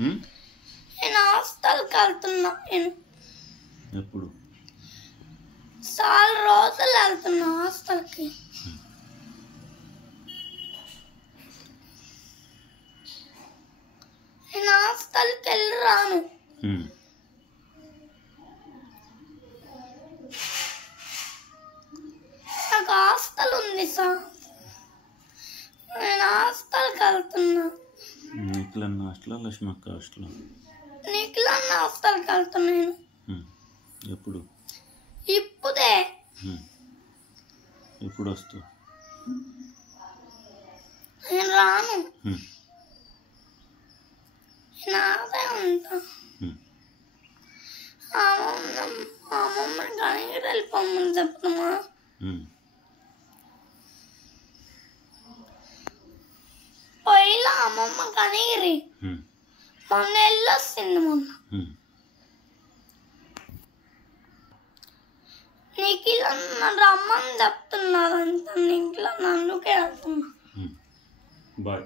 నేను హాస్టల్కి వెళ్తున్నా. ఎప్పుడు? చాలా రోజులు వెళ్తున్నా హాస్టల్కి. నేను హాస్టల్కి వెళ్ళి రాను. నాకు హాస్టల్ ఉంది సార్. నేను హాస్టల్కి వెళ్తున్నా. నిఖిలన్న హాస్టల్, లక్ష్మక్క హాస్టల్? నిఖిలన్న హాస్టల్కి వెళ్తున్నాను. ఎప్పుడు? ఇప్పుడే. ఎప్పుడు వస్తావు? నేను రాను. నేను ఆడే ఉంటా. అమ్మమ్మని కనీరు వెళ్ళిపోమని చెప్పమ్మా. పోయిలా అమ్మమ్మ కనీరి మొన్న వెళ్ళొస్తుంది. మొన్న నిఖిల్ రమ్మని చెప్తున్నారు అంత. నిఖిల్ అందుకే వెళ్తున్నా. బాయ్.